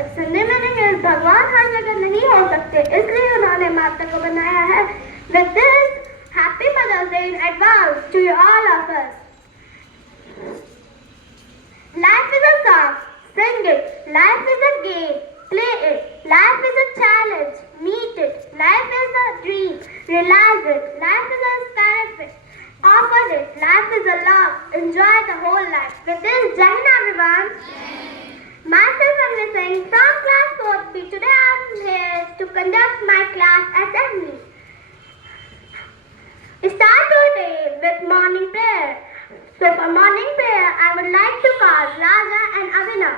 Its meaning is भगवान हर जगह नहीं हो सकते, इसलिए उन्होंने माता को बनाया है. With this, happy Mother's Day in advance to all of us. Life is a song, sing it. Life is a game, play it. Life is a challenge, meet it. Life is a dream, realize it. Life is a experiment, offer it. Life is a love, enjoy the whole life. With this, Jai Hind everyone. Myself Amritsar from class 4B. Today I am here to conduct my class assembly. Start today with morning prayer. So for morning prayer, I would like to call Raja and Avina.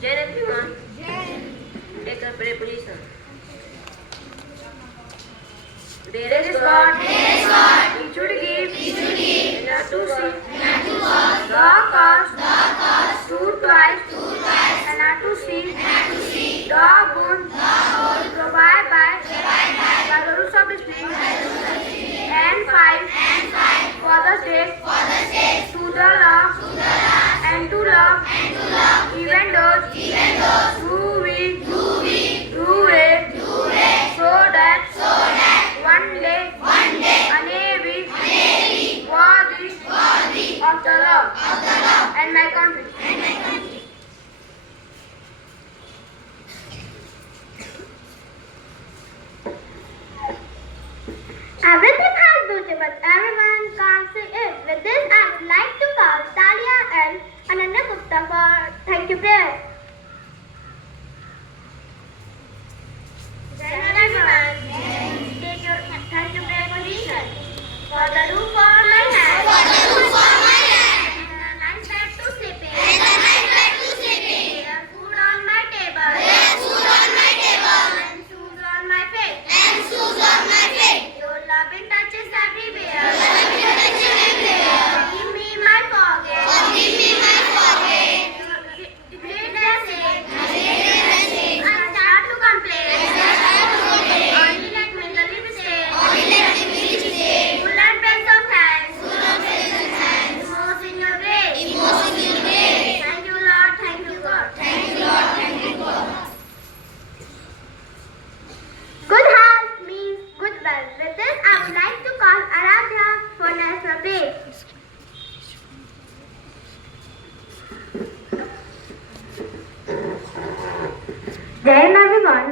Jai everyone. Take a prayer position. There is God. We should give. And not to see. The cause. Two twice. And not to see. The good. Provide by the rules of the spirit. And fight. For the sake. To the law. And to love. Even those who we do it. So that one day a navy worthy of the love and my country. Everything has beauty, but everyone can't see it. With this, I would like to call Talia and Ananya Gupta for thank you prayer. Jai Hind everyone. Take your thank you prayer position. For the roof on my head. And a nice bed to sleep in. There's food on my table. And shoes on my feet. Your loving touches everywhere. Give me my forget. Great blessing. I start to complain. Only let me the lipstick. Full and press of hands. Immerse in your grace. Thank you, Lord. Thank you, God. Good health means good wealth. With this, I would like to call Aradhya for National Day. Jai Hind everyone.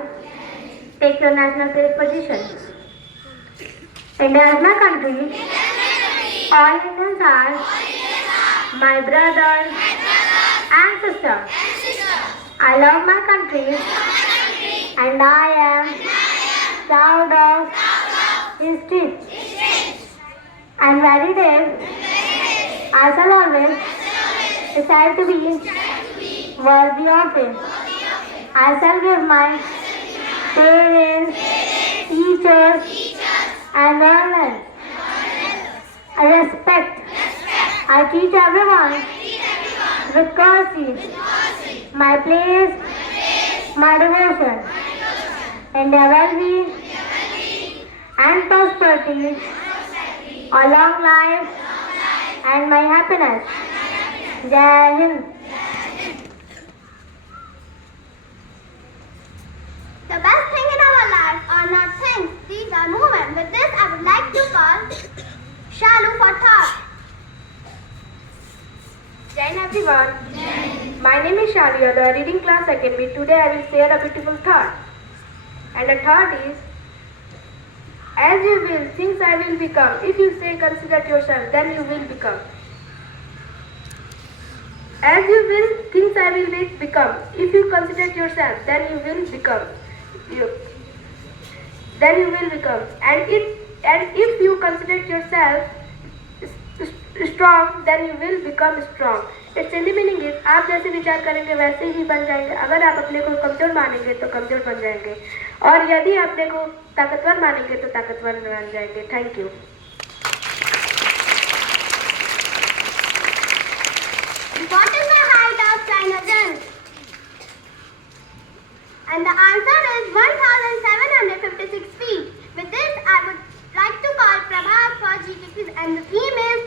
Take your national prayer position. India is my country. All Indians are my brothers and sisters. I love my country and I am proud of history. And very days I shall always strive to be worthy of it. I shall give my parents, teachers, and learners a respect. I teach everyone with courtesy, my place, my devotion, and their well-being and prosperity, a long life, and my happiness. Jai Hind. The best thing in our life are not things, these are moments. With this, I would like to call Shalu for thought. Jai Hind everyone. My name is Shalia, the reading class academy. Today I will share a beautiful thought. And the thought is, as you will, things I will become. If you say consider yourself, then you will become. As you will, things I will become. If you consider yourself, then you will become. Then you will become. And if you consider yourself strong, then you will become strong. Its simple meaning is, आप जैसे विचार करेंगे वैसे ही बन जाएंगे. अगर आप अपने को कमजोर मानेंगे तो कमजोर बन जाएंगे, और यदि अपने को ताकतवर मानेंगे तो ताकतवर बन जाएंगे. Thank you. What is the height of China then? And the answer is 1,756 feet. With this, I would like to call Prabhat for GK quiz, and the theme is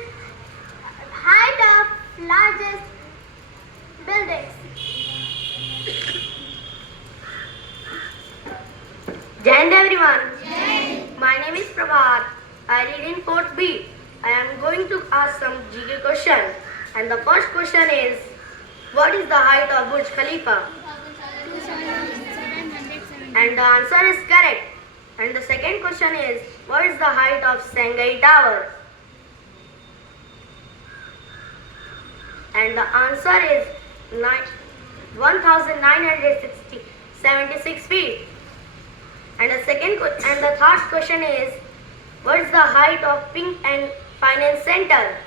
name is Prabhat. I read in 4th B. I am going to ask some GK question. And the first question is, what is the height of Burj Khalifa? And the answer is correct. And the second question is, what is the height of Shanghai Tower? And the answer is 1,976 feet. And the third question is, what is the height of Pink and Finance Center?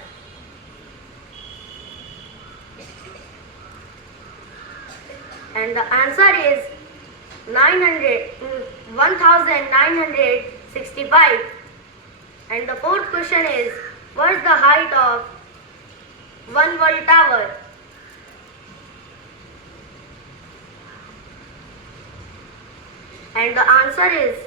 And the answer is 1,965. And the fourth question is, what is the height of One World Tower? And the answer is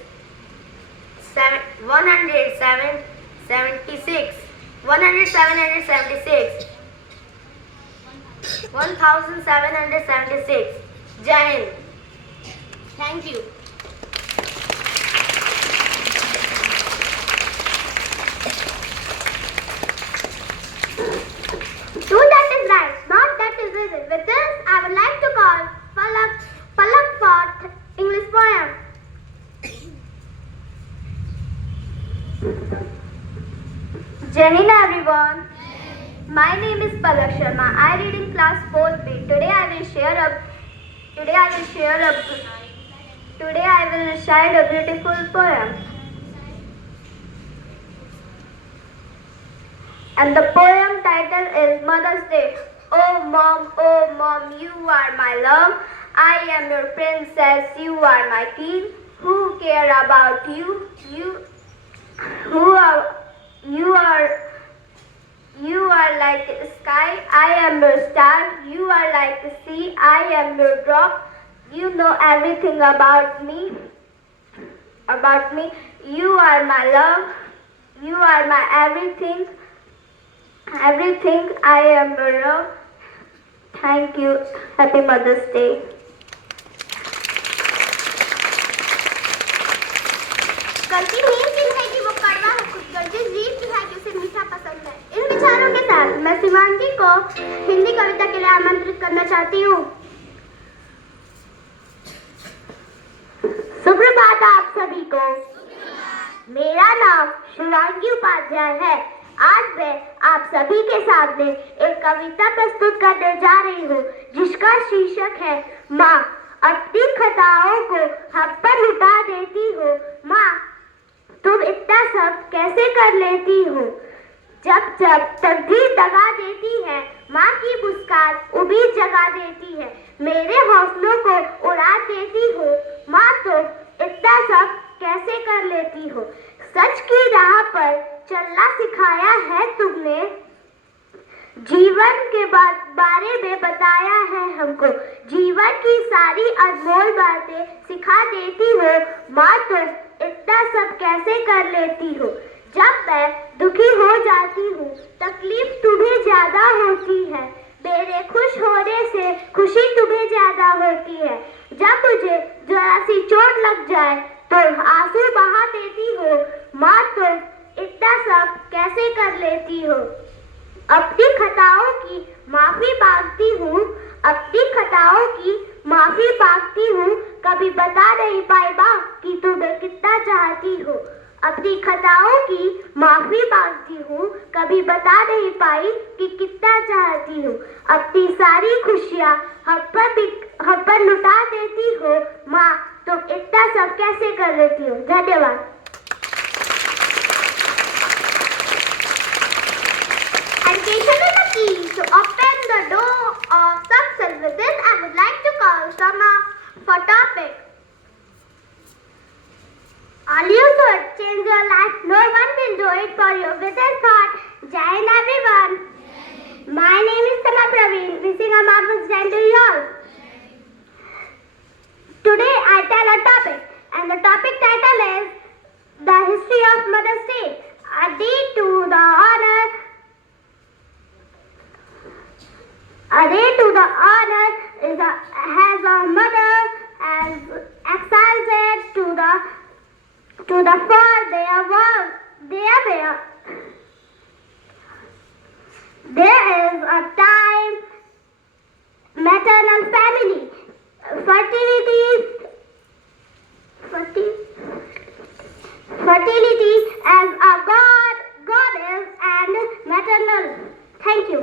1,776. 1,776. Jai Hind. Thank you. Do that is right, not that is easy. With this, I would like to call Palak for English poem. Jai Hind everyone. My name is Palak Sharma. I read in class 4th B. Today I will recite a beautiful poem. And the poem title is Mother's Day. Oh mom, you are my love. I am your princess, you are my queen. Who care about you? You are like the sky, I am your star. You are like the sea, I am your drop. You know everything about me. You are my love. You are my everything. I am your love. Thank you. Happy Mother's Day. गलती नीम की है कि वो कड़वा है, खुदगर्जी जीभ की है कि उसे मीठा पसंद है। इन विचारों के साथ मैं शिवांगी को हिंदी कविता के लिए आमंत्रित करना चाहती हूँ। सुप्रभात आप सभी को। मेरा नाम शिवांगी उपाध्याय है। आज मैं आप सभी के सामने एक कविता प्रस्तुत करने जा रही हूँ, जिसका शीर्षक है माँ। अपनी खताओं को हम पर लुटा देती हो माँ, तुम इतना सब कैसे कर लेती हो। जब तकदीर दगा देती है, माँ की मुस्कान उम्मीद जगा देती है। मेरे हौसलों को उड़ा देती हो माँ, तुम इतना सब कैसे कर लेती हो। सच की राह पर चलना सिखाया है तुमने, जीवन के बारे में बताया है हमको। जीवन की सारी अनमोल बातें सिखा देती हो माँ, तुम इतना सब कैसे कर लेती हो। जब मैं दुखी हो जाती हूँ, तकलीफ तुम्हें ज्यादा होती है। मेरे खुश होने से खुशी तुम्हें ज्यादा होती है। जब मुझे जरा सी चोट लग जाए तो आंसू बहा देती हो माँ, तुम इतना सब कैसे कर लेती हो। अपनी खताओं की माफी मांगती हूँ, कभी बता नहीं पाई माँ कि तुम्हें कितना चाहती हो। अपनी खताओं की माफी मांगती हूँ, कभी बता नहीं पाई कि कितना चाहती हूँ। अपनी सारी खुशियाँ हम पर लुटा देती हो माँ, तुम इतना सब कैसे कर लेती हो। धन्यवाद। Education is the key to open the door of success. With this, I would like to call Sama for topic. All you should change your life. No one will do it for you. With this thought, Jai Hind everyone. My name is Sama Praveen. Wishing a marvelous day to you all. Today I tell a topic, and the topic title is the history of Mother's Day. A day to the honor has a mother as exalted to the far There is a time maternal family. Fertility as a goddess and maternal. Thank you.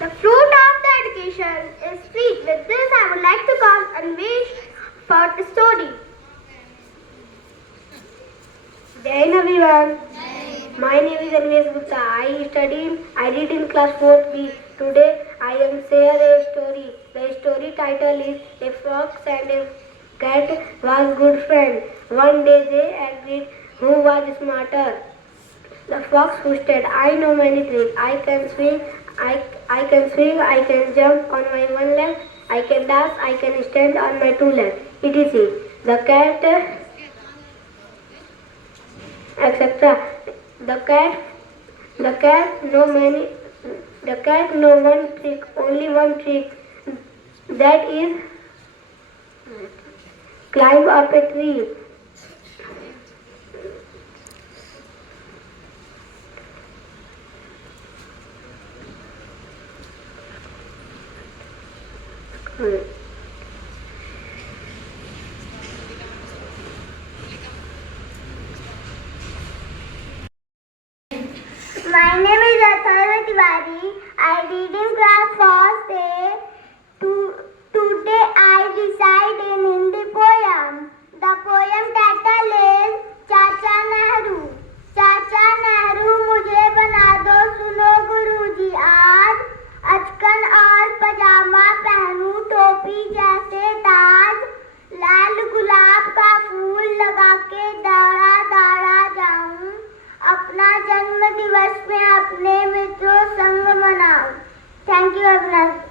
The fruit of the education is sweet. With this, I would like to call Anvesh for the story. Jai Hind everyone. My name is Anvesh Gupta. I read in class 4th B. Today I am share a story. The story title is A Fox and a Cat Was Good Friends. One day they agreed who was smarter. The fox boasted, I know many tricks. I can swing, I can jump on my one leg, I can dance, I can stand on my two legs. etc. The cat, etc. The cat know one trick, only one trick. That is climb up a tree. My name is Atharva Tiwari. I read in class 4th A. Today I recite a Hindi poem. The poem title is चाचा नेहरू. चाचा नेहरू मुझे बना दो सुनो गुरुजी आज. अचकन और पजामा पहनूं टोपी जैसे ताज. लाल गुलाब का फूल लगा के दौड़ा दौड़ा जाऊं. अपना जन्म दिवस में अपने मित्रों संग मनाऊं. Thank you everyone.